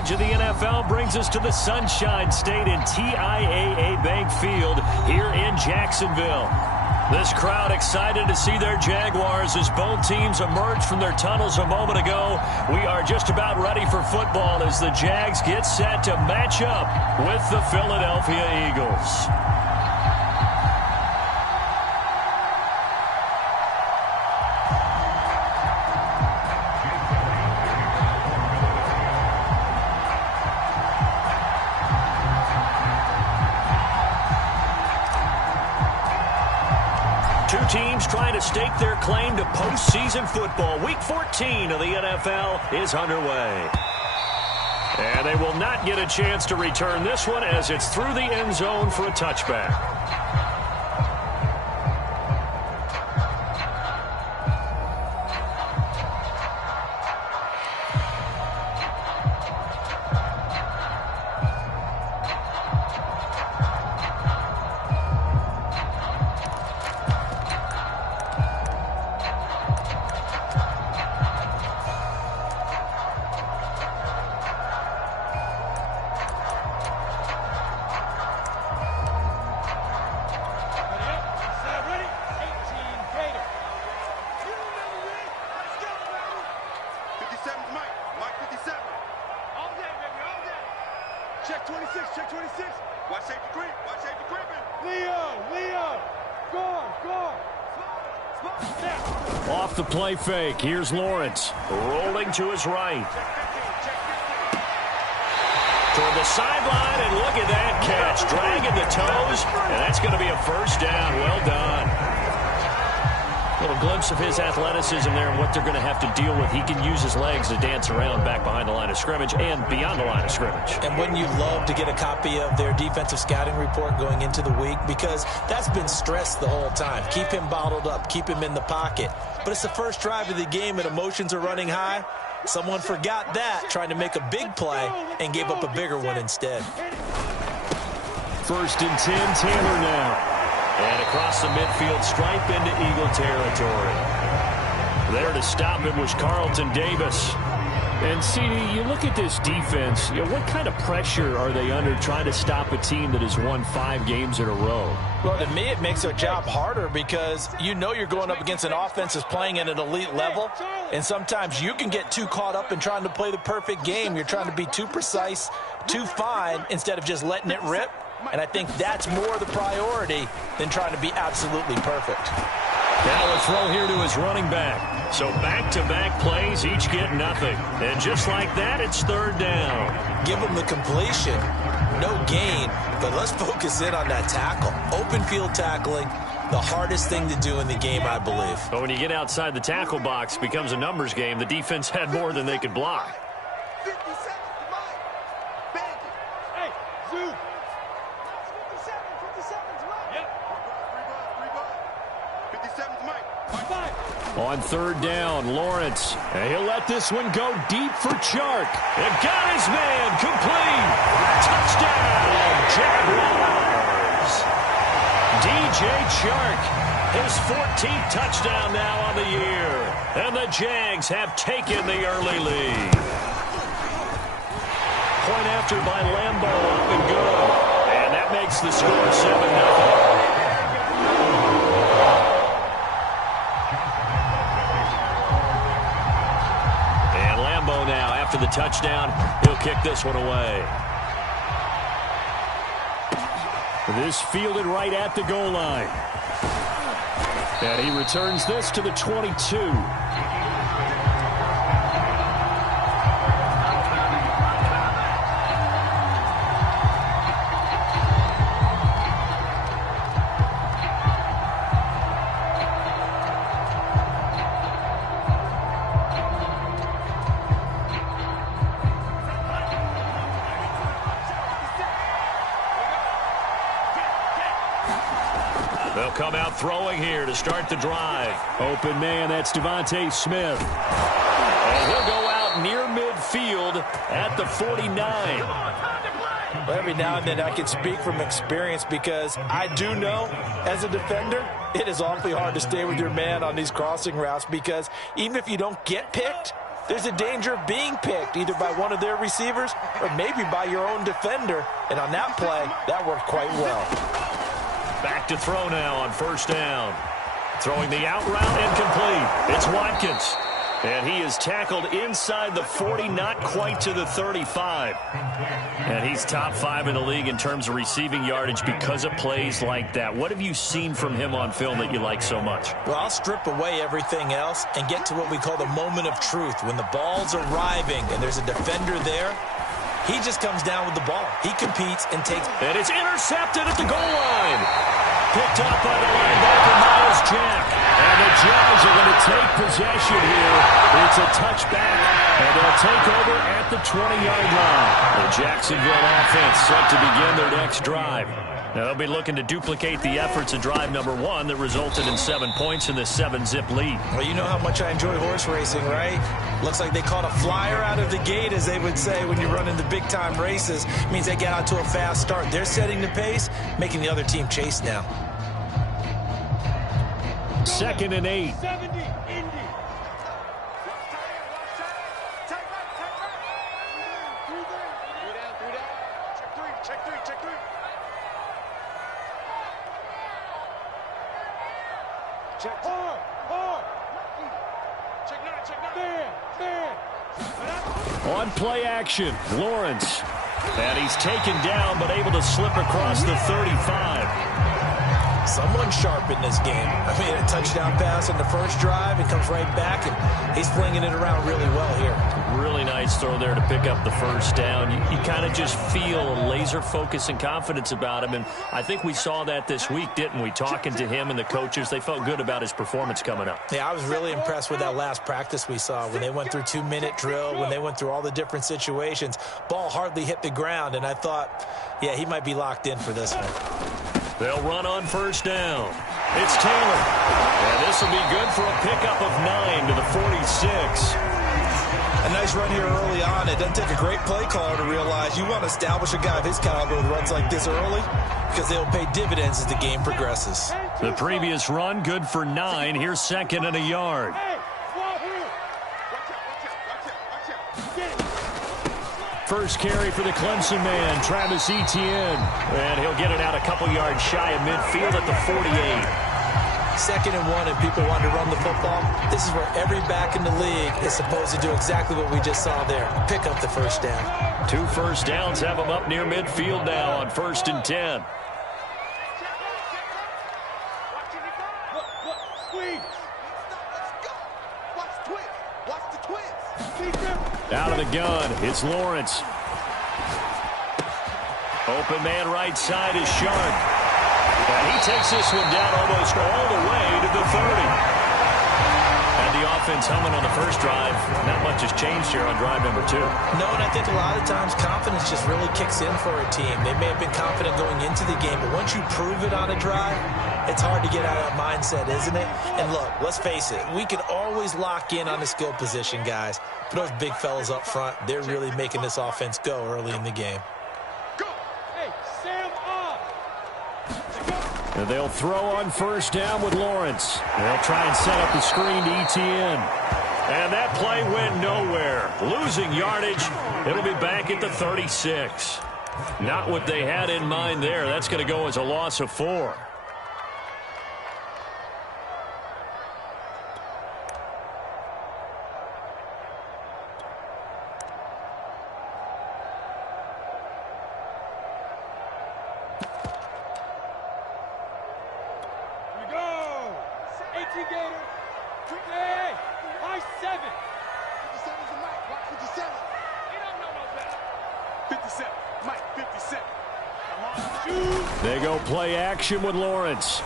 coverage of the NFL brings us to the Sunshine State in TIAA Bank Field here in Jacksonville. This crowd excited to see their Jaguars as both teams emerged from their tunnels a moment ago. We are just about ready for football as the Jags get set to match up with the Philadelphia Eagles. Teams trying to stake their claim to postseason football. Week 14 of the NFL is underway. And they will not get a chance to return this one as it's through the end zone for a touchback. Check 26, check 26. Watch safety creep, watch safety creeping. Leo, guard. Off the play fake, here's Lawrence, rolling to his right. Toward the sideline, and look at that catch, dragging the toes, and that's going to be a first down. Well done. Little glimpse of his athleticism there and what they're going to have to deal with. He can use his legs to dance around back behind the line of scrimmage and beyond the line of scrimmage. And wouldn't you love to get a copy of their defensive scouting report going into the week? Because that's been stressed the whole time. Keep him bottled up. Keep him in the pocket. But it's the first drive of the game and emotions are running high. Someone forgot that, trying to make a big play and gave up a bigger one instead. 1st and 10, Taylor now. And across the midfield, stripe into Eagle territory. There to stop it was Carlton Davis. And, CD, you look at this defense, what kind of pressure are they under trying to stop a team that has won 5 games in a row? Well, to me, it makes their job harder because you know you're going up against an offense that's playing at an elite level, and sometimes you can get too caught up in trying to play the perfect game. You're trying to be too precise, too fine, instead of just letting it rip. And I think that's more the priority than trying to be absolutely perfect. Now a throw here to his running back. So back-to-back plays, each get nothing. And just like that, it's 3rd down. Give him the completion. No gain, but let's focus in on that tackle. Open field tackling, the hardest thing to do in the game, I believe. But when you get outside the tackle box, it becomes a numbers game. The defense had more than they could block. 50 seconds to Mike. Bandit. Hey, Zoo. 50 seconds, Mike. Yep. 57 to Mike. On 3rd down, Lawrence. And he'll let this one go deep for Chark. And got his man complete. Touchdown, Jaguars. DJ Chark, his 14th touchdown now on the year. And the Jags have taken the early lead. Point after by Lambeau, up and good. And that makes the score 7-0. Now, after the touchdown, he'll kick this one away. This fielded right at the goal line. And he returns this to the 22. They'll come out throwing here to start the drive. Open man, that's Devontae Smith. And he'll go out near midfield at the 49. Well, every now and then I can speak from experience because I do know, as a defender, it is awfully hard to stay with your man on these crossing routes because even if you don't get picked, there's a danger of being picked either by one of their receivers or maybe by your own defender. And on that play, that worked quite well. Back to throw now on first down. Throwing the out route incomplete. It's Watkins. And he is tackled inside the 40, not quite to the 35. And he's top 5 in the league in terms of receiving yardage because of plays like that. What have you seen from him on film that you like so much? Well, I'll strip away everything else and get to what we call the moment of truth. When the ball's arriving and there's a defender there, he just comes down with the ball. He competes and takes. And it's intercepted at the goal line. Picked up by the linebacker, Miles Jack. And the Jags are going to take possession here. It's a touchback, and they'll take over at the 20-yard line. The Jacksonville offense set to begin their next drive. Now, they'll be looking to duplicate the efforts of drive number 1 that resulted in 7 points in the 7-zip lead. Well, you know how much I enjoy horse racing, right? Looks like they caught a flyer out of the gate, as they would say when you're running the big-time races. It means they get out to a fast start. They're setting the pace, making the other team chase now. 2nd and 8. 70, Indy. Check three. Check hard. Check 9. On play action, Lawrence. And he's taken down, but able to slip across the 35. Someone sharp in this game. I mean, a touchdown pass in the first drive. It comes right back, and he's flinging it around really well here. Really nice throw there to pick up the first down. You kind of just feel a laser focus and confidence about him, and I think we saw that this week, didn't we? Talking to him and the coaches, they felt good about his performance coming up. Yeah, I was really impressed with that last practice we saw when they went through 2-minute drill, when they went through all the different situations. Ball hardly hit the ground, and I thought, yeah, he might be locked in for this one. They'll run on first down. It's Taylor. And this will be good for a pickup of 9 to the 46. A nice run here early on. It doesn't take a great play caller to realize you want to establish a guy of his caliber with runs like this early because they'll pay dividends as the game progresses. The previous run, good for 9. Here's 2nd and a yard. First carry for the Clemson man, Travis Etienne. And he'll get it out a couple yards shy of midfield at the 48. 2nd and 1, and people want to run the football. This is where every back in the league is supposed to do exactly what we just saw there. Pick up the first down. 2 first downs have them up near midfield now on 1st and 10. Out of the gun, it's Lawrence. Open man right side is Sharp. And he takes this one down almost all the way to the 30. And the offense humming on the first drive. Not much has changed here on drive number 2. No, and I think a lot of times confidence just really kicks in for a team. They may have been confident going into the game, but once you prove it on a drive, it's hard to get out of that mindset, isn't it? And look, let's face it, we can always lock in on the skill position, guys. But those big fellas up front, they're really making this offense go early in the game. And they'll throw on first down with Lawrence. They'll try and set up the screen to Etienne. And that play went nowhere. Losing yardage. It'll be back at the 36. Not what they had in mind there. That's going to go as a loss of 4. They go play action with Lawrence.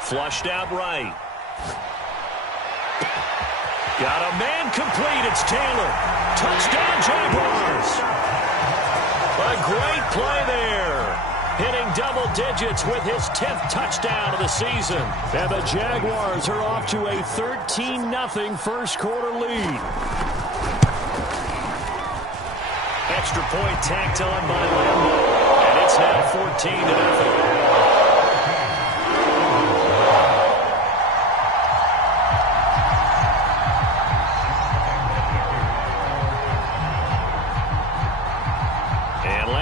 Flushed out right. Got a man complete. It's Taylor. Touchdown, Jaguars. A great play there. Hitting double digits with his 10th touchdown of the season. And the Jaguars are off to a 13-0 first quarter lead. Extra point tacked on by Lambeau. And it's now 14-0.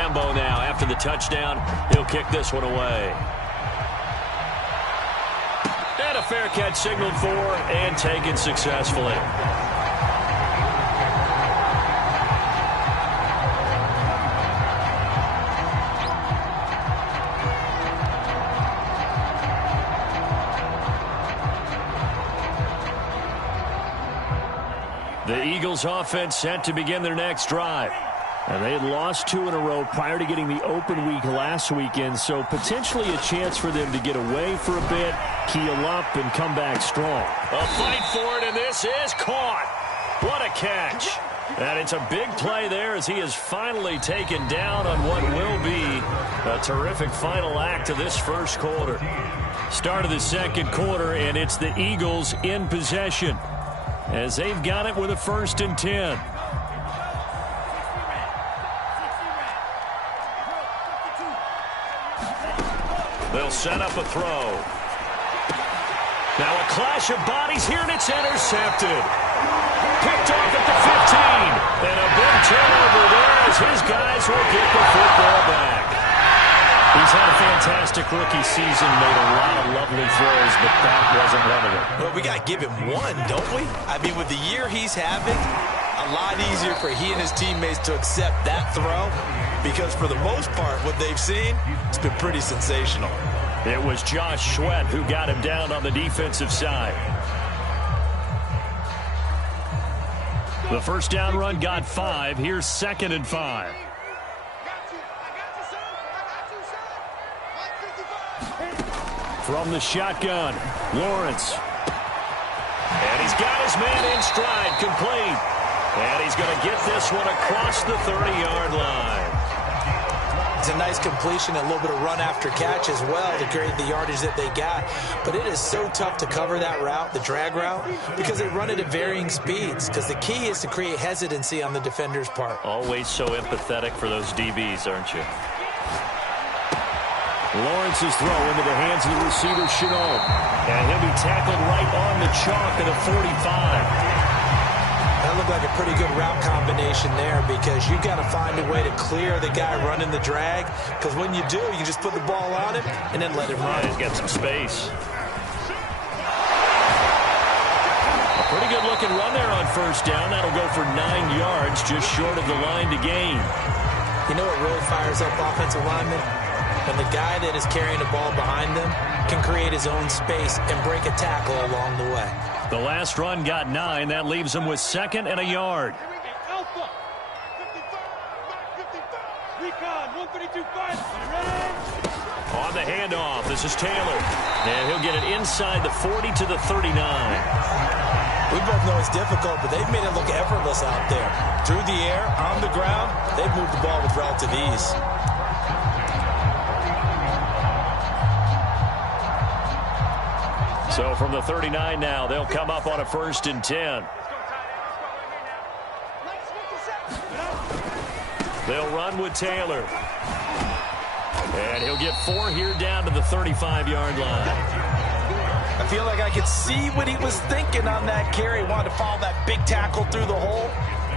Lambeau now. After the touchdown, he'll kick this one away. And a fair catch signaled for and taken successfully. The Eagles offense set to begin their next drive. And they had lost 2 in a row prior to getting the open week last weekend, so potentially a chance for them to get away for a bit, keel up, and come back strong. A fight for it, and this is caught. What a catch. And it's a big play there as he is finally taken down on what will be a terrific final act of this first quarter. Start of the second quarter, and it's the Eagles in possession as they've got it with a 1st and 10. They'll set up a throw. Now a clash of bodies here, and it's intercepted. Picked off at the 15. And a big turnover there as his guys will get the football back. He's had a fantastic rookie season, made a lot of lovely throws, but that wasn't one of them. Well, we got to give him one, don't we? I mean, with the year he's having, a lot easier for he and his teammates to accept that throw because for the most part, what they've seen, it's been pretty sensational. It was Josh Sweat who got him down on the defensive side. The first down run got 5. Here's 2nd and 5. From the shotgun, Lawrence. And he's got his man in stride, complete. And he's going to get this one across the 30-yard line. It's a nice completion, a little bit of run after catch as well to create the yardage that they got. But it is so tough to cover that route, the drag route, because they run it at varying speeds. Because the key is to create hesitancy on the defender's part. Always so empathetic for those DBs, aren't you? Lawrence's throw into the hands of the receiver, Chenault. And he'll be tackled right on the chalk at the 45. That looked like a pretty good route combination there because you've got to find a way to clear the guy running the drag. Because when you do, you just put the ball on him and then let him run. He's got some space. A pretty good-looking run there on first down. That'll go for 9 yards, just short of the line to gain. You know what really fires up offensive linemen? When the guy that is carrying the ball behind them can create his own space and break a tackle along the way. The last run got 9. That leaves him with 2nd and a yard. Alpha. 55. Recon. 132.5. Ready? On the handoff, this is Taylor. And he'll get it inside the 40 to the 39. We both know it's difficult, but they've made it look effortless out there. Through the air, on the ground, they've moved the ball with relative ease. So from the 39 now, they'll come up on a 1st and 10. They'll run with Taylor. And he'll get 4 here down to the 35-yard line. I feel like I could see what he was thinking on that carry. Wanted to follow that big tackle through the hole.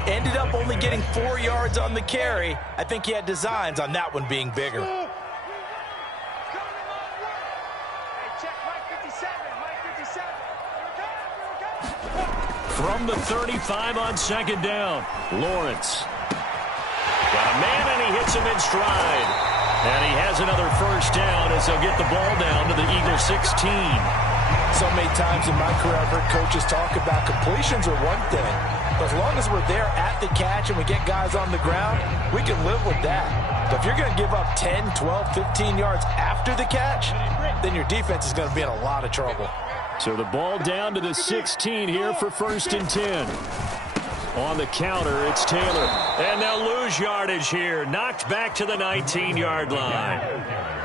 Ended up only getting 4 yards on the carry. I think he had designs on that one being bigger. From the 35 on 2nd down, Lawrence. Got a man, and he hits him in stride. And he has another first down as they'll get the ball down to the Eagles 16. So many times in my career, I've heard coaches talk about completions are one thing. But as long as we're there at the catch and we get guys on the ground, we can live with that. But if you're going to give up 10, 12, 15 yards after the catch, then your defense is going to be in a lot of trouble. So the ball down to the 16 here for 1st and 10. On the counter, it's Taylor. And they'll lose yardage here. Knocked back to the 19-yard line.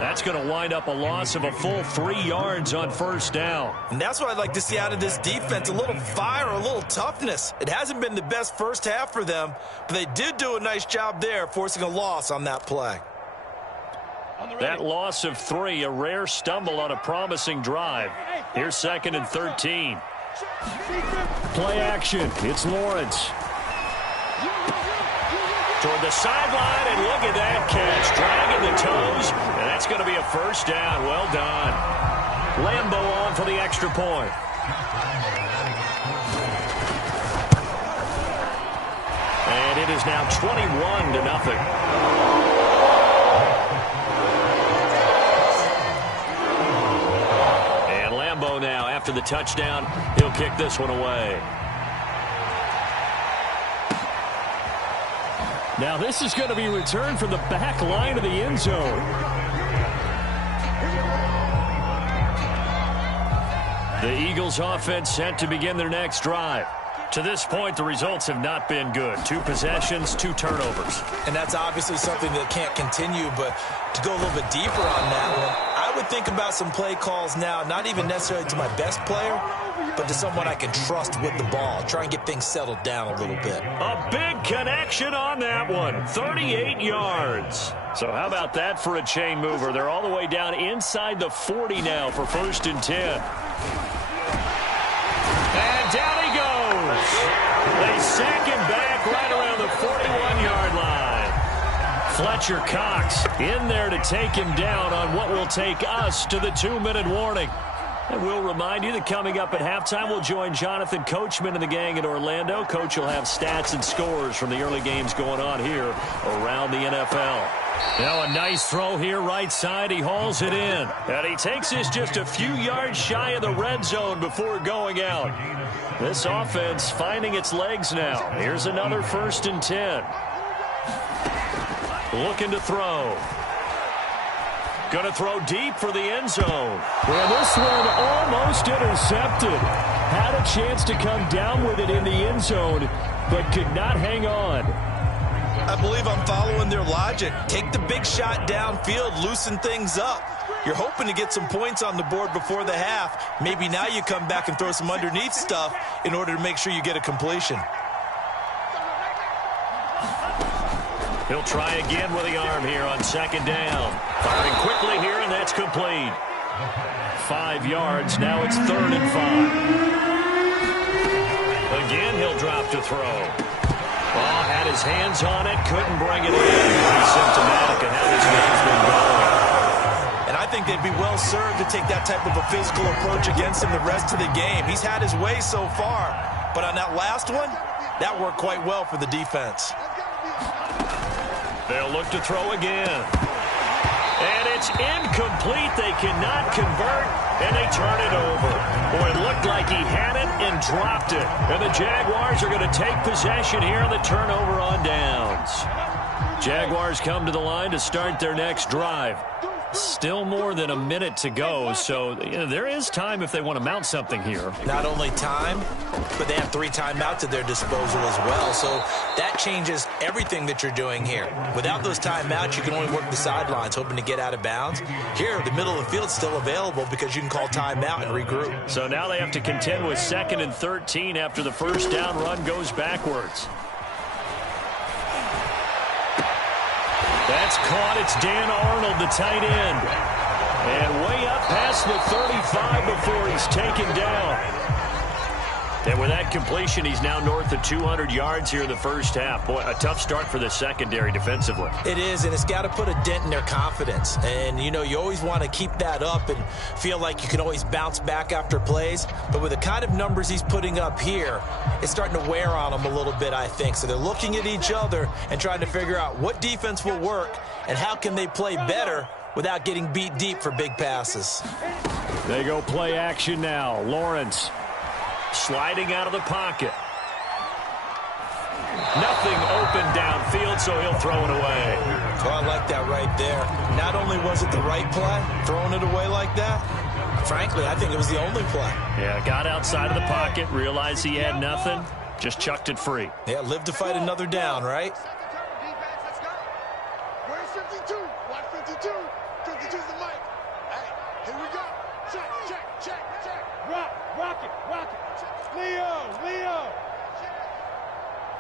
That's going to wind up a loss of a full 3 yards on first down. And that's what I'd like to see out of this defense, a little fire, a little toughness. It hasn't been the best first half for them, but they did do a nice job there, forcing a loss on that play. That loss of 3, a rare stumble on a promising drive. Here's 2nd and 13. Play action. It's Lawrence. toward the sideline, and look at that catch. Dragging the toes, and that's going to be a first down. Well done. Lambo on for the extra point. And it is now 21-0. And Lambo now, after the touchdown, he'll kick this one away. Now this is going to be returned from the back line of the end zone. The Eagles offense set to begin their next drive. To this point, the results have not been good. 2 possessions, 2 turnovers. And that's obviously something that can't continue, but to go a little bit deeper on that one, I would think about some play calls now, not even necessarily to my best player, but to someone I can trust with the ball. Try and get things settled down a little bit. A big connection on that one. 38 yards. So how about that for a chain mover? They're all the way down inside the 40 now for 1st and 10. And down he goes. They sack him back right around the 41-yard line. Fletcher Cox in there to take him down on what will take us to the 2-minute warning. And we'll remind you that coming up at halftime, we'll join Jonathan Coachman and the gang in Orlando. Coach will have stats and scores from the early games going on here around the NFL. Now a nice throw here right side. He hauls it in. And he takes this just a few yards shy of the red zone before going out. This offense finding its legs now. Here's another 1st and 10. Looking to throw. Going to throw deep for the end zone. Well, this one almost intercepted. Had a chance to come down with it in the end zone, but could not hang on. I believe I'm following their logic. Take the big shot downfield, loosen things up. You're hoping to get some points on the board before the half. Maybe now you come back and throw some underneath stuff in order to make sure you get a completion. He'll try again with the arm here on 2nd down. Firing quickly here, and that's complete. 5 yards. Now it's 3rd and 5. Again, he'll drop to throw. Oh, had his hands on it, couldn't bring it in. Pretty symptomatic of how this game's been going. And I think they'd be well served to take that type of a physical approach against him the rest of the game. He's had his way so far, but on that last one, that worked quite well for the defense. They'll look to throw again. And it's incomplete. They cannot convert, and they turn it over. Boy, it looked like he had it and dropped it. And the Jaguars are going to take possession here on the turnover on downs. Jaguars come to the line to start their next drive. Still more than a minute to go, so there is time if they want to mount something here. Not only time, but they have 3 timeouts at their disposal as well, so that changes everything that you're doing here. Without those timeouts, you can only work the sidelines, hoping to get out of bounds. Here, the middle of the field's still available because you can call timeout and regroup. So now they have to contend with 2nd and 13 after the 1st down run goes backwards. That's caught. It's Dan Arnold, the tight end. And way up past the 35 before he's taken down. And with that completion, he's now north of 200 yards here in the 1st half. Boy, a tough start for the secondary defensively. It is, and it's got to put a dent in their confidence. And, you know, you always want to keep that up and feel like you can always bounce back after plays. But with the kind of numbers he's putting up here, it's starting to wear on them a little bit, I think. So they're looking at each other and trying to figure out what defense will work and how can they play better without getting beat deep for big passes. They go play action now. Lawrence sliding out of the pocket. Nothing open downfield, so he'll throw it away. Oh, I like that right there. Not only was it the right play, throwing it away like that, frankly, I think it was the only play. Yeah, got outside of the pocket, realized he had nothing, just chucked it free. Yeah, live to fight another down, right? Where's 52? Watch 52. 52's the mic. Hey, here we go. Check, check, check, check. Rock it, rock it. Leo.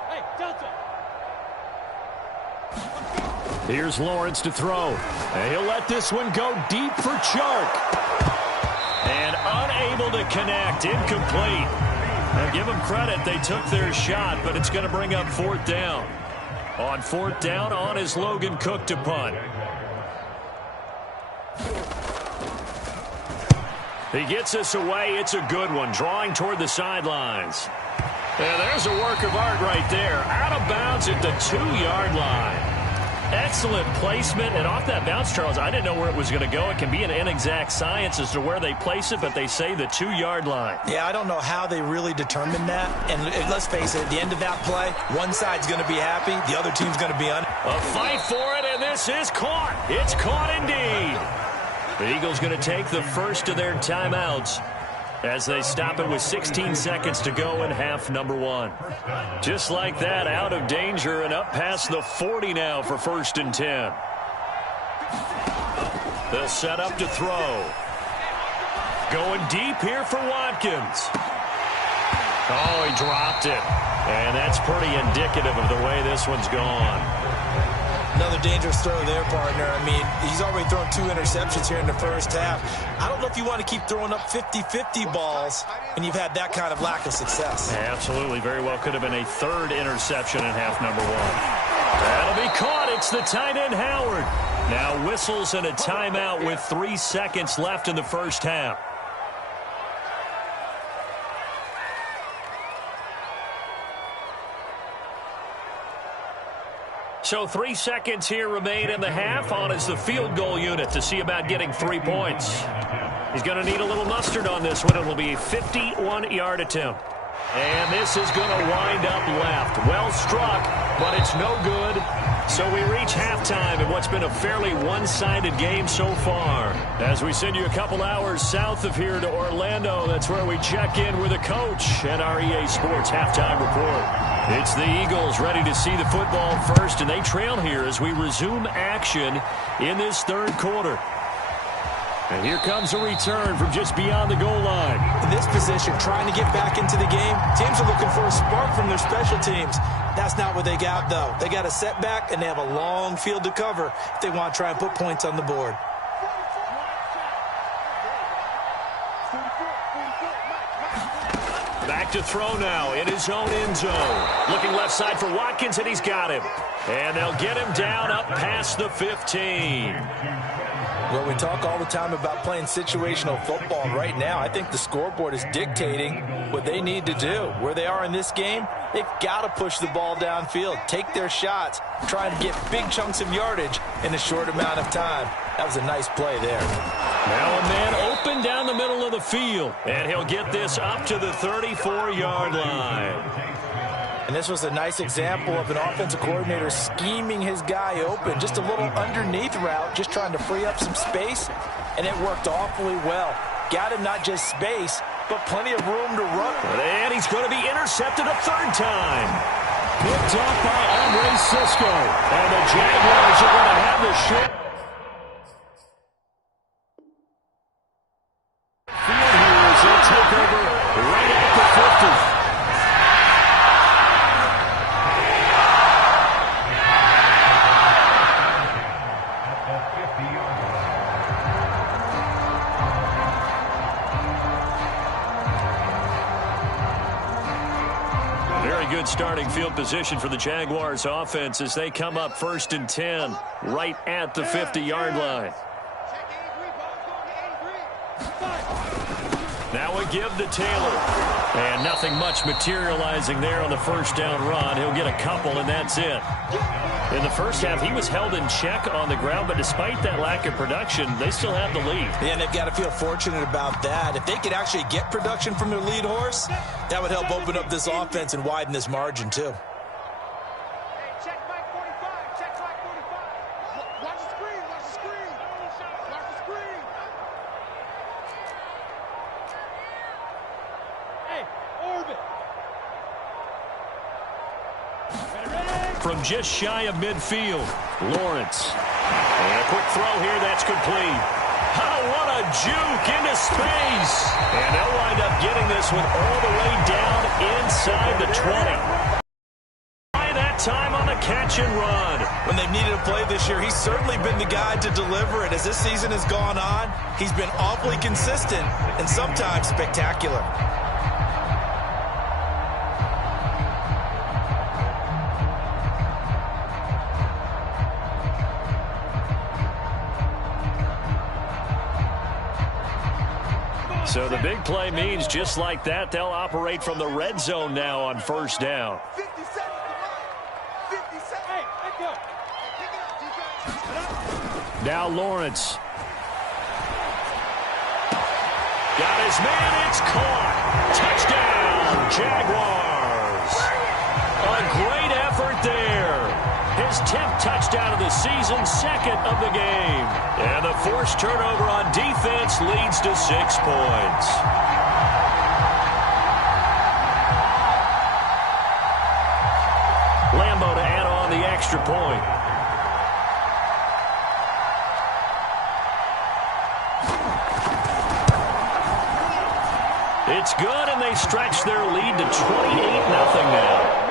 Hey, Delta. Here's Lawrence to throw. And he'll let this one go deep for Chark. And unable to connect, incomplete. Now give them credit, they took their shot, but it's going to bring up 4th down. On 4th down, on is Logan Cook to punt. He gets us away. It's a good one, drawing toward the sidelines. And there's a work of art right there. Out of bounds at the 2-yard line. Excellent placement. And off that bounce, Charles, I didn't know where it was going to go. It can be an inexact science as to where they place it, but they say the 2-yard line. Yeah, I don't know how they really determined that. And let's face it, at the end of that play, one side's going to be happy, the other team's going to be A fight for it, and this is caught. It's caught indeed. The Eagles going to take the first of their timeouts as they stop it with 16 seconds to go in half number 1. Just like that, out of danger and up past the 40 now for 1st and 10. They'll set up to throw. Going deep here for Watkins. Oh, he dropped it. And that's pretty indicative of the way this one's gone. Another dangerous throw there, partner. I mean, he's already thrown 2 interceptions here in the first half. I don't know if you want to keep throwing up 50-50 balls when you've had that kind of lack of success. Absolutely. Very well could have been a 3rd interception in half number 1. That'll be caught. It's the tight end, Howard. Now whistles and a timeout with 3 seconds left in the first half. So 3 seconds here remain in the half. On is the field goal unit to see about getting 3 points. He's going to need a little mustard on this one. It will be a 51-yard attempt. And this is going to wind up left. Well struck, but it's no good. So we reach halftime in what's been a fairly one-sided game so far. As we send you a couple hours south of here to Orlando, that's where we check in with a coach at our EA Sports Halftime Report. It's the Eagles ready to see the football first, and they trail here as we resume action in this 3rd quarter. And here comes a return from just beyond the goal line. In this position, trying to get back into the game, teams are looking for a spark from their special teams. That's not what they got, though. They got a setback, and they have a long field to cover if they want to try and put points on the board. Back to throw now in his own end zone. Looking left side for Watkins, and he's got him. And they'll get him down up past the 15. Well, we talk all the time about playing situational football. Right now, I think the scoreboard is dictating what they need to do. Where they are in this game, they've got to push the ball downfield, take their shots, trying to get big chunks of yardage in a short amount of time. That was a nice play there. Now a man open down the middle of the field, and he'll get this up to the 34-yard line. And this was a nice example of an offensive coordinator scheming his guy open. Just a little underneath route, just trying to free up some space, and it worked awfully well. Got him not just space, but plenty of room to run. And he's going to be intercepted a 3rd time. Picked off by Andre Cisco. And the Jaguars are going to have the short field here as they'll take over right at the 50. Good starting field position for the Jaguars offense as they come up 1st and 10 right at the 50-yard line. Now a give to Taylor. And nothing much materializing there on the 1st down run. He'll get a couple, and that's it. In the first half, he was held in check on the ground, but despite that lack of production, they still have the lead. Yeah, and they've got to feel fortunate about that. If they could actually get production from their lead horse, that would help open up this offense and widen this margin, too. Check Mike 45. Check Mike 45. Watch the screen. Watch the screen. Watch the screen. Hey, orbit. From just shy of midfield, Lawrence. And a quick throw here, that's complete. Oh, what a juke into space. And they'll wind up getting this one all the way down inside the 20. That time on the catch and run. When they've needed a play this year, he's certainly been the guy to deliver it. As this season has gone on, he's been awfully consistent and sometimes spectacular. So the big play means just like that, they'll operate from the red zone now on first down. 50 seconds. 50 seconds. Hey, let go. Pick it up, defense. Now Lawrence. Got his man, it's caught. Touchdown, Jaguars. A great effort there. His 10th touchdown of the season, second of the game. And the forced turnover on defense leads to 6 points. Lambo to add on the extra point. It's good, and they stretch their lead to 28-0 now.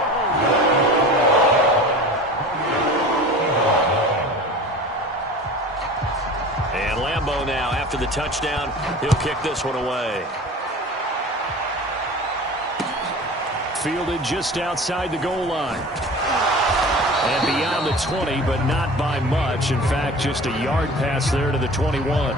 And Lambo now, after the touchdown, he'll kick this one away. Fielded just outside the goal line. And beyond the 20, but not by much. In fact, just a yard pass there to the 21.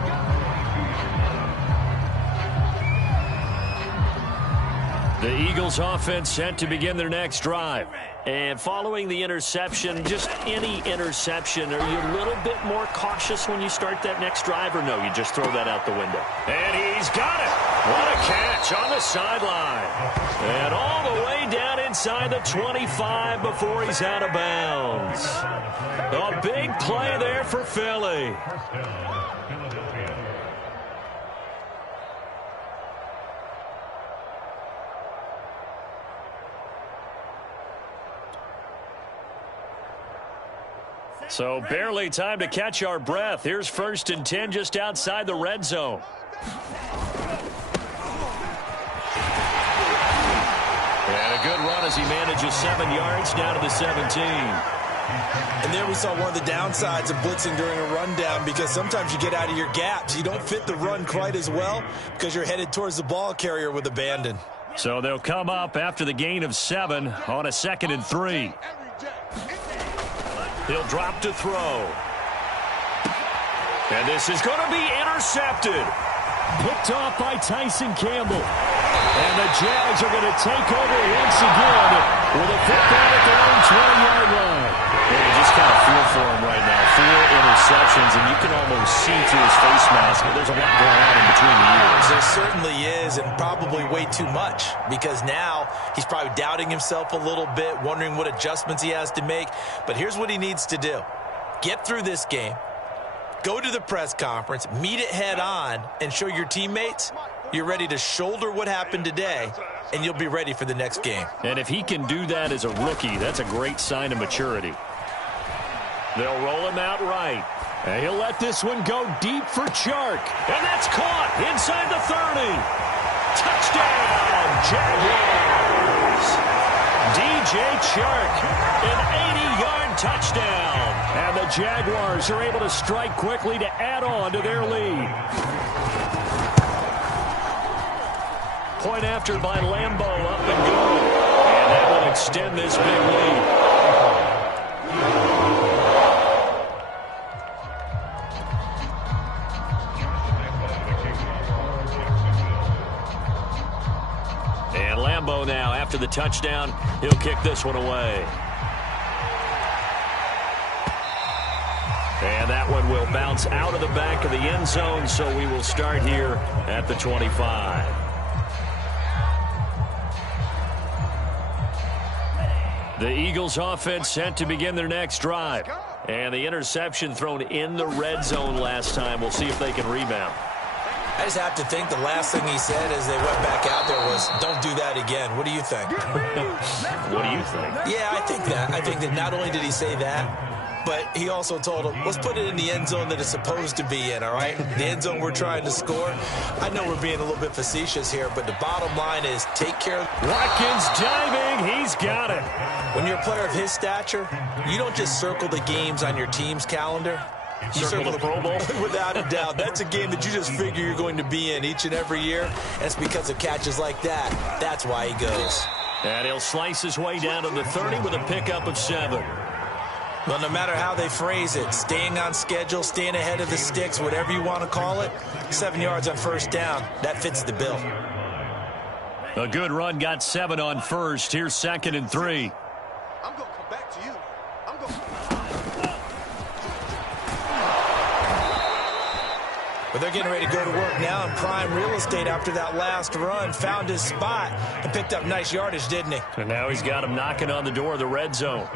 The Eagles offense set to begin their next drive. And following the interception, just any interception, are you a little bit more cautious when you start that next drive, or no, you just throw that out the window? And he's got it. What a catch on the sideline. And all the way down inside the 25 before he's out of bounds. A big play there for Philly. So barely time to catch our breath. Here's 1st and 10 just outside the red zone. And a good run as he manages 7 yards down to the 17. And there we saw one of the downsides of blitzing during a rundown, because sometimes you get out of your gaps. You don't fit the run quite as well because you're headed towards the ball carrier with abandon. So they'll come up after the gain of 7 on a 2nd and 3. He'll drop to throw. And this is going to be intercepted. Picked off by Tyson Campbell. And the Jags are going to take over once again with a football at their own 20-yard line. Yeah, you just kind of feel for him right now. 4 interceptions, and you can almost see through his face mask. But there's a lot going on in between the ears. There certainly is, and probably way too much, because now he's probably doubting himself a little bit, wondering what adjustments he has to make. But here's what he needs to do. Get through this game, go to the press conference, meet it head on, and show your teammates you're ready to shoulder what happened today, and you'll be ready for the next game. And if he can do that as a rookie, that's a great sign of maturity. They'll roll him out right. And he'll let this one go deep for Chark. And that's caught inside the 30. Touchdown, Jaguars. DJ Chark, an 80-yard touchdown. And the Jaguars are able to strike quickly to add on to their lead. Point after by Lambo, up and good. And that will extend this big lead. And Lambo now, after the touchdown, he'll kick this one away. And that one will bounce out of the back of the end zone, so we will start here at the 25. The Eagles offense set to begin their next drive. And the interception thrown in the red zone last time. We'll see if they can rebound. I just have to think the last thing he said as they went back out there was, don't do that again. What do you think? What do you think? Yeah, I think that. I think that not only did he say that, but he also told him, let's put it in the end zone that it's supposed to be in, all right? The end zone we're trying to score. I know we're being a little bit facetious here, but the bottom line is take care of... Watkins diving. He's got it. When you're a player of his stature, you don't just circle the games on your team's calendar. You Circle the Pro Bowl? Without a doubt. That's a game that you just figure you're going to be in each and every year. And it's because of catches like that. That's why he goes. And he'll slice his way down to the 30 with a pickup of 7. Well, no matter how they phrase it, staying on schedule, staying ahead of the sticks, whatever you want to call it, 7 yards on first down, that fits the bill. A good run got 7 on first. Here's 2nd and 3. I'm going to come back to you. I'm going to... But they're getting ready to go to work now in prime real estate after that last run. Found his spot and picked up nice yardage, didn't he? And now he's got him knocking on the door of the red zone.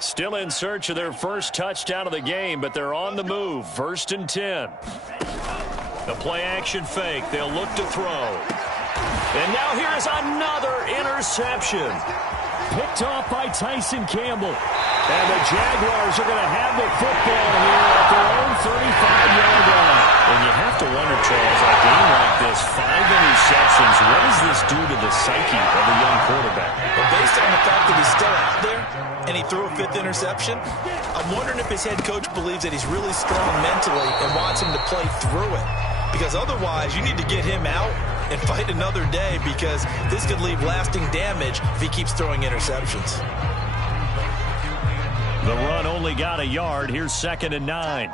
Still in search of their first touchdown of the game, but they're on the move. 1st and 10. The play action fake. They'll look to throw. And now here is another interception. Picked off by Tyson Campbell. And the Jaguars are going to have the football here at their own 35-yard line. And you have to wonder, Charles, a game like this, 5 interceptions, what does this do to the psyche of a young quarterback? Well, based on the fact that he's still out there and he threw a 5th interception, I'm wondering if his head coach believes that he's really strong mentally and wants him to play through it. Because otherwise, you need to get him out and fight another day, because this could leave lasting damage if he keeps throwing interceptions. The run only got a yard. Here's 2nd and 9.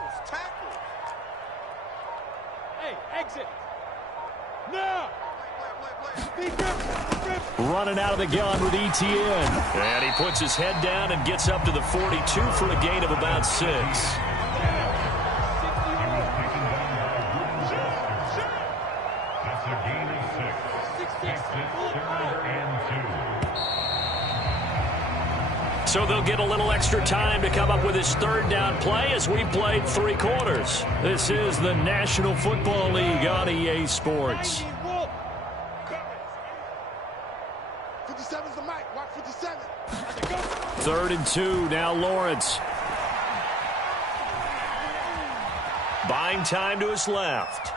Hey, exit. Now. Running out of the gun with Etienne. And he puts his head down and gets up to the 42 for a gain of about 6. So they'll get a little extra time to come up with his 3rd down play as we played 3 quarters. This is the National Football League on EA Sports. 57's the mic. Watch 57. 3rd and 2. Now Lawrence. Buying time to his left.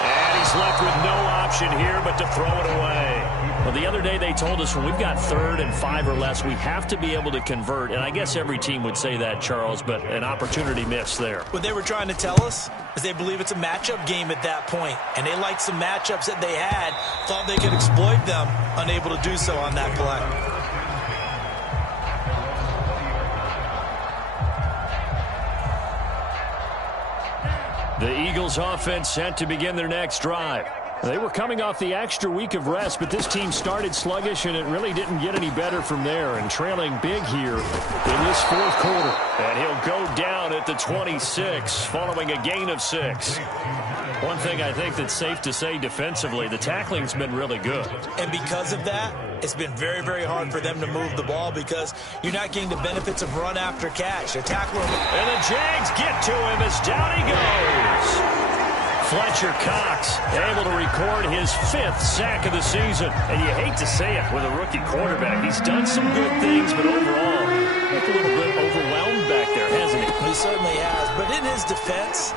And he's left with no option here but to throw it away. Well, the other day they told us when we've got 3rd and 5 or less, we have to be able to convert. And I guess every team would say that, Charles, but an opportunity missed there. What they were trying to tell us is they believe it's a matchup game at that point. And they liked some matchups that they had, thought they could exploit them, unable to do so on that play. The Eagles offense set to begin their next drive. They were coming off the extra week of rest, but this team started sluggish, and it really didn't get any better from there, and trailing big here in this 4th quarter. And he'll go down at the 26 following a gain of 6. One thing I think that's safe to say defensively, the tackling's been really good. And because of that, it's been very, very hard for them to move the ball because you're not getting the benefits of run after catch. They're tackling. And the Jags get to him as down he goes. Fletcher Cox able to record his 5th sack of the season. And you hate to say it with a rookie quarterback. He's done some good things, but overall, looked a little bit overwhelmed back there, hasn't he? He certainly has. But in his defense,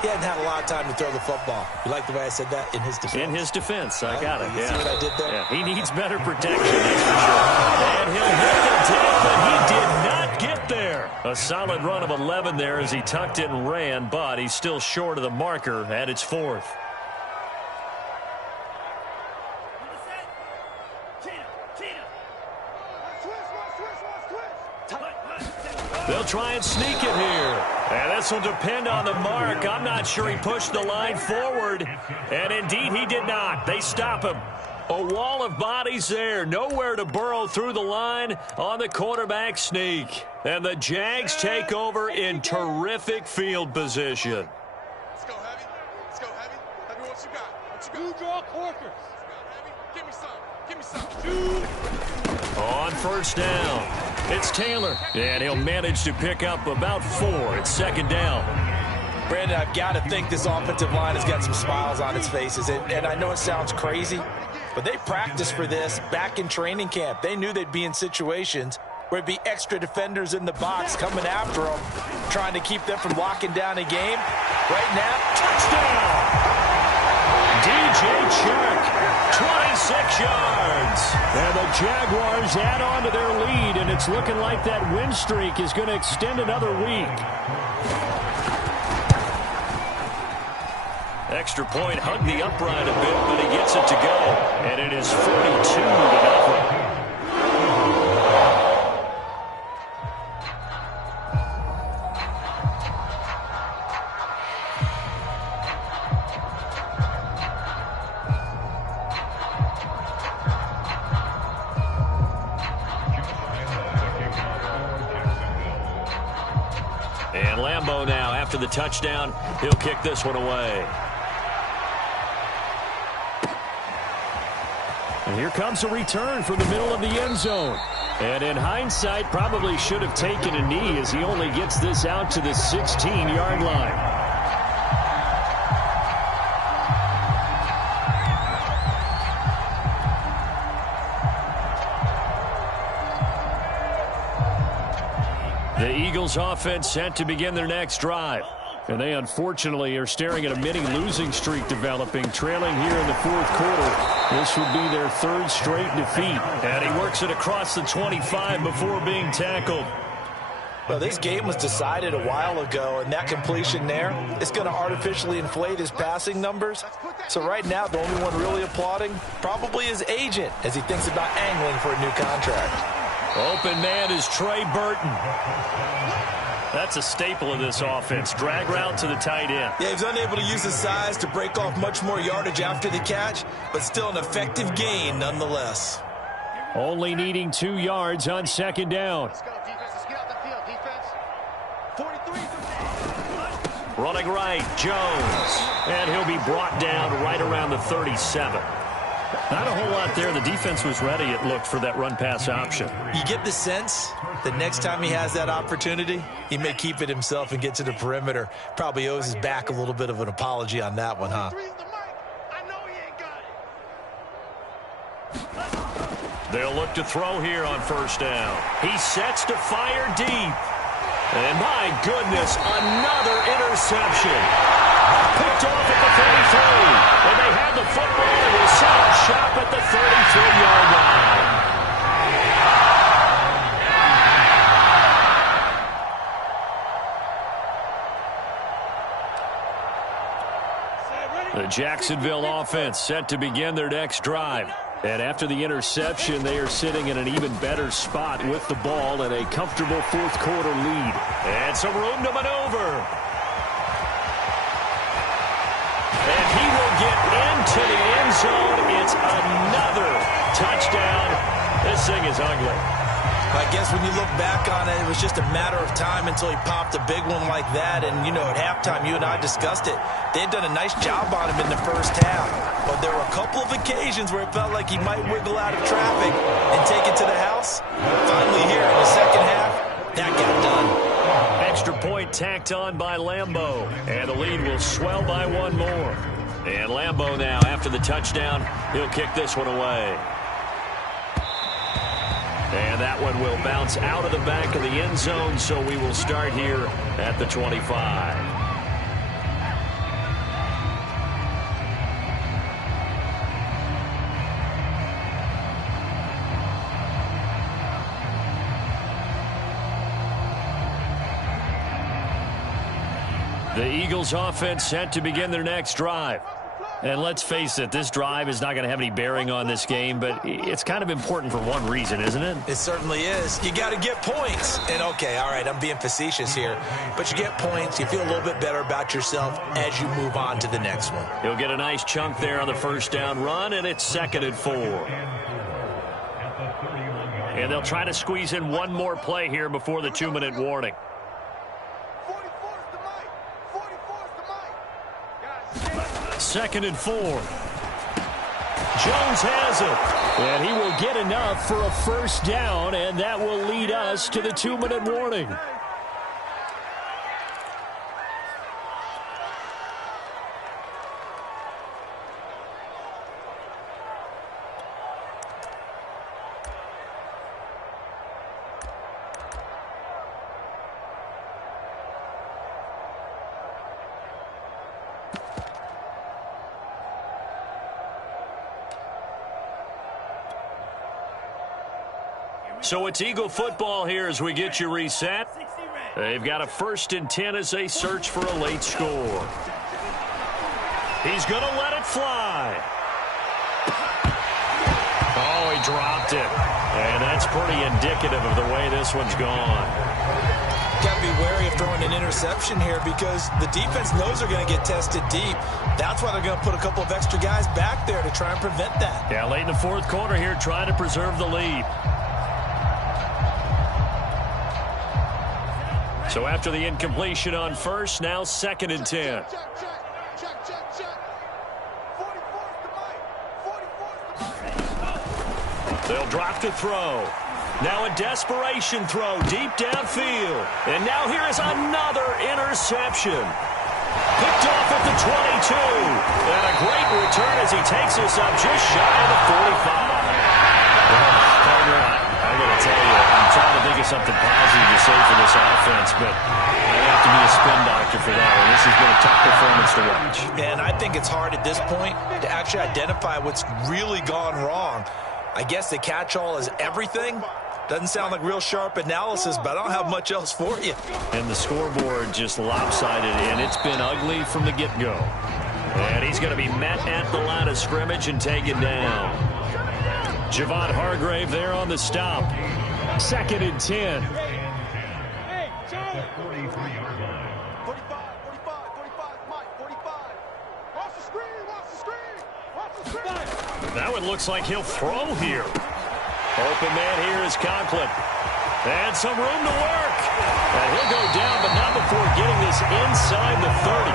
he hadn't had a lot of time to throw the football. You like the way I said that? In his defense. In his defense. I got it. You see what I did there? Yeah, he needs better protection, that's for sure. And he'll hit the tip, but he did not get there. A solid run of 11 there as he tucked it and ran, but he's still short of the marker at its 4th. They'll try and sneak it here. And this will depend on the mark. I'm not sure he pushed the line forward. And indeed, he did not. They stop him. A wall of bodies there. Nowhere to burrow through the line on the quarterback sneak. And the Jags take over in terrific field position. Let's go, Heavy. Let's go, Heavy. Heavy, what you got? What you got? You draw corkers. Give me some. Give me some. On 1st down, it's Taylor. And he'll manage to pick up about 4. It's 2nd down. Brandon, I've got to think this offensive line has got some smiles on its faces. And I know it sounds crazy, but they practiced for this back in training camp. They knew they'd be in situations where it'd be extra defenders in the box coming after them, trying to keep them from locking down a game. Right now, Touchdown! DJ Chark, 26 yards. And the Jaguars add on to their lead, and it's looking like that win streak is going to extend another week. Extra point, hugged the upright a bit, but he gets it to go. And it is 42-0. And Lambeau now, after the touchdown, he'll kick this one away. And here comes a return from the middle of the end zone. And in hindsight, probably should have taken a knee as he only gets this out to the 16-yard line. The Eagles offense set to begin their next drive. And they unfortunately are staring at a mini losing streak developing, trailing here in the fourth quarter. This would be their third straight defeat. And he works it across the 25 before being tackled. Well, this game was decided a while ago, and that completion there is going to artificially inflate his passing numbers. So right now, the only one really applauding probably his agent as he thinks about angling for a new contract. Open man is Trey Burton. That's a staple of this offense. Drag route to the tight end. Yeah, he's unable to use his size to break off much more yardage after the catch, but still an effective gain nonetheless. Only needing 2 yards on second down. Let's go, defense. Let's get out the field, defense. 43. Running right, Jones. And he'll be brought down right around the 37. Not a whole lot there. The defense was ready, it looked, for that run-pass option. You get the sense that next time he has that opportunity, he may keep it himself and get to the perimeter. Probably owes his back a little bit of an apology on that one, huh? They'll look to throw here on first down. He sets to fire deep. And my goodness, another interception. Picked off at the 33. And they have the football and will set up shop at the 33-yard line. The Jacksonville offense set to begin their next drive. And after the interception, they are sitting in an even better spot with the ball and a comfortable fourth quarter lead. And some room to maneuver. And he will get into the end zone. It's another touchdown. This thing is ugly. I guess when you look back on it, it was just a matter of time until he popped a big one like that. And, you know, at halftime, you and I discussed it. They had done a nice job on him in the first half. But there were a couple of occasions where it felt like he might wiggle out of traffic and take it to the house. Finally here in the second half, that got done. Extra point tacked on by Lambeau. And the lead will swell by one more. And Lambeau now, after the touchdown, he'll kick this one away. And that one will bounce out of the back of the end zone, so we will start here at the 25. The Eagles offense set to begin their next drive. And let's face it, this drive is not going to have any bearing on this game, but it's kind of important for one reason, isn't it? It certainly is. You got to get points. And, okay, all right, I'm being facetious here. But you get points, you feel a little bit better about yourself as you move on to the next one. He'll get a nice chunk there on the first down run, and it's 2nd and 4. And they'll try to squeeze in one more play here before the 2-minute warning. 2nd and 4. Jones has it. And he will get enough for a first down, and that will lead us to the 2-minute warning. So it's Eagle football here as we get you reset. They've got a 1st and 10 as they search for a late score. He's going to let it fly. Oh, he dropped it. And that's pretty indicative of the way this one's gone. Got to be wary of throwing an interception here because the defense knows they're going to get tested deep. That's why they're going to put a couple of extra guys back there to try and prevent that. Yeah, late in the fourth quarter here, trying to preserve the lead. So after the incompletion on first, now 2nd and 10. They'll drop to throw. Now a desperation throw deep downfield. And now here is another interception. Picked off at the 22. And a great return as he takes us up just shy of the 45. Partner, I got to tell you, I'm trying to think of something positive to say for this offense, but I have to be a spin doctor for that one. This has been a tough performance to watch. And I think it's hard at this point to actually identify what's really gone wrong. I guess the catch-all is everything. Doesn't sound like real sharp analysis, but I don't have much else for you. And the scoreboard just lopsided, and it's been ugly from the get-go. And he's going to be met at the line of scrimmage and taken down. Javon Hargrave there on the stop. 2nd and 10. Hey, Charlie. 45, Mike, 45. Watch the screen, watch the screen, watch the screen. That one looks like he'll throw here. Open man here is Conklin. And some room to work. And he'll go down, but not before getting this inside the 30.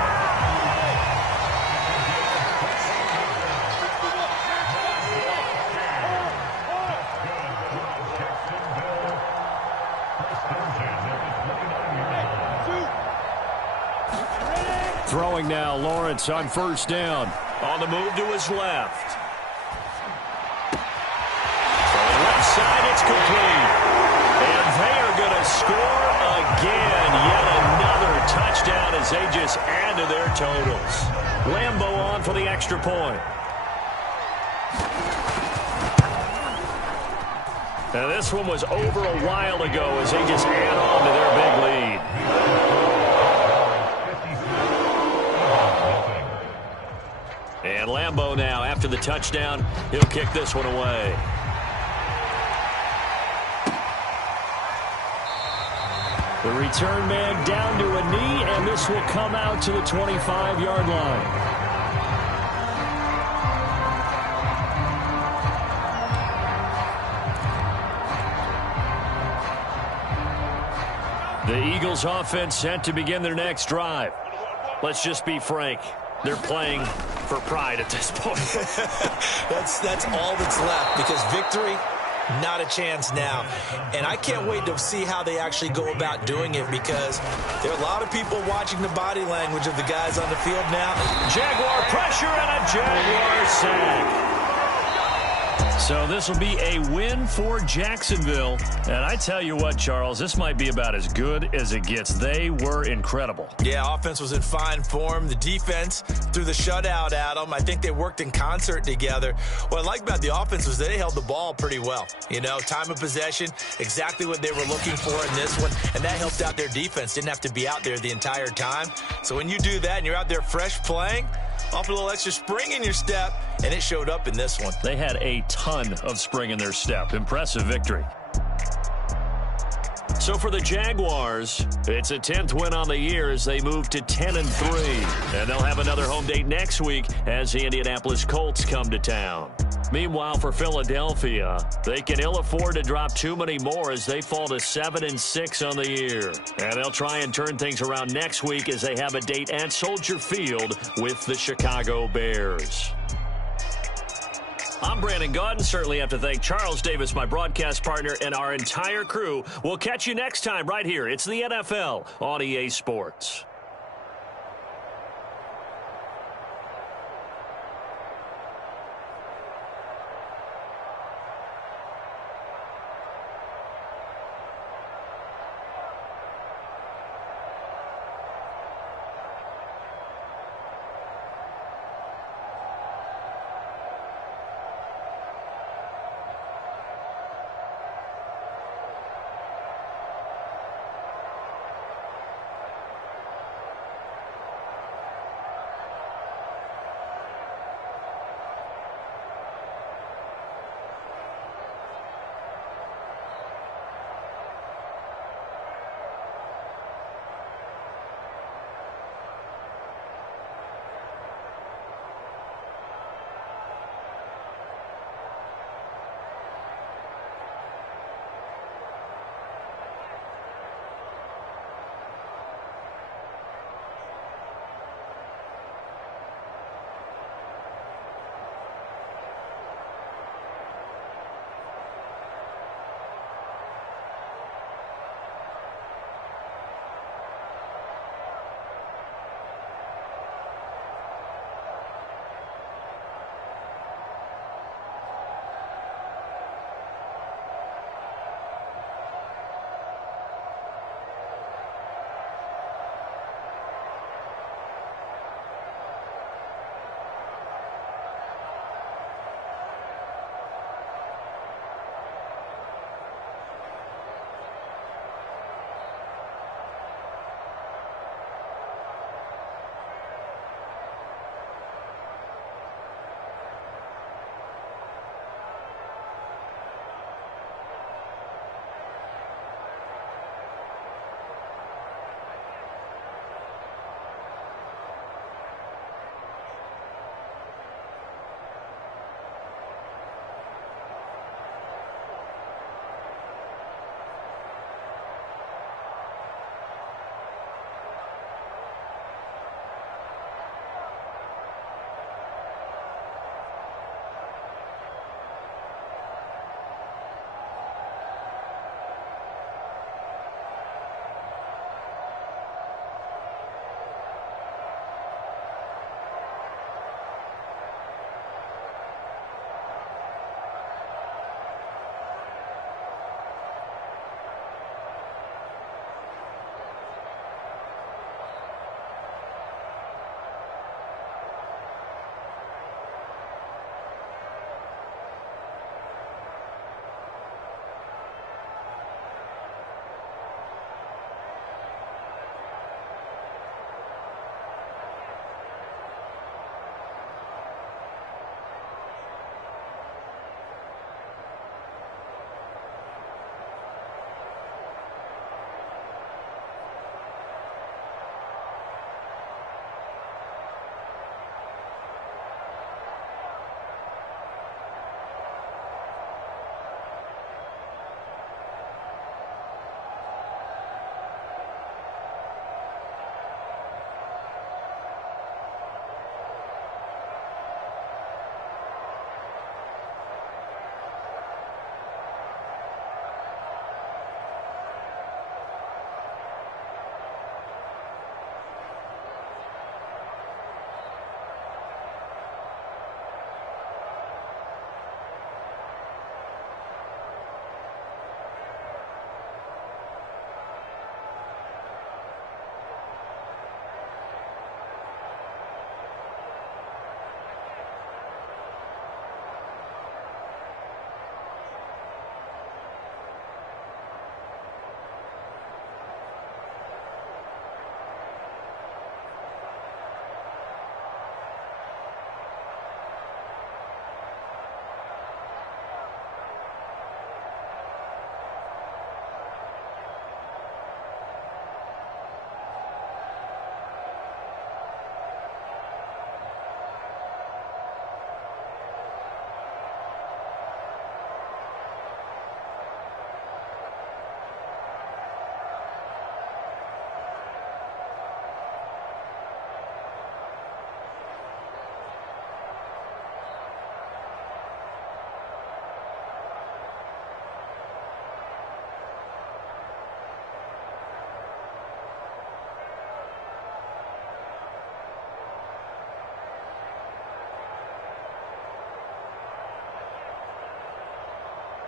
Throwing now, Lawrence on first down. On the move to his left. Side, it's complete. And they are going to score again. Yet another touchdown as they just add to their totals. Lambo on for the extra point. Now this one was over a while ago as they just add on to their big lead. And Lambo now, after the touchdown, he'll kick this one away. The return man down to a knee, and this will come out to the 25-yard line. The Eagles offense set to begin their next drive. Let's just be frank. They're playing for pride at this point. That's all that's left because victory, not a chance now. And I can't wait to see how they actually go about doing it because there are a lot of people watching the body language of the guys on the field now. Jaguar pressure and a Jaguar sack. So this will be a win for Jacksonville. And I tell you what, Charles, this might be about as good as it gets. They were incredible. Yeah, offense was in fine form. The defense threw the shutout at them. I think they worked in concert together. What I like about the offense was they held the ball pretty well. You know, time of possession, exactly what they were looking for in this one. And that helped out their defense. Didn't have to be out there the entire time. So when you do that and you're out there fresh playing, offer a little extra spring in your step, and it showed up in this one. They had a ton of spring in their step. Impressive victory. So for the Jaguars, it's a 10th win on the year as they move to 10-3. And they'll have another home date next week as the Indianapolis Colts come to town. Meanwhile, for Philadelphia, they can ill afford to drop too many more as they fall to 7-6 on the year. And they'll try and turn things around next week as they have a date at Soldier Field with the Chicago Bears. I'm Brandon Gaudin. Certainly have to thank Charles Davis, my broadcast partner, and our entire crew. We'll catch you next time right here. It's the NFL on EA Sports.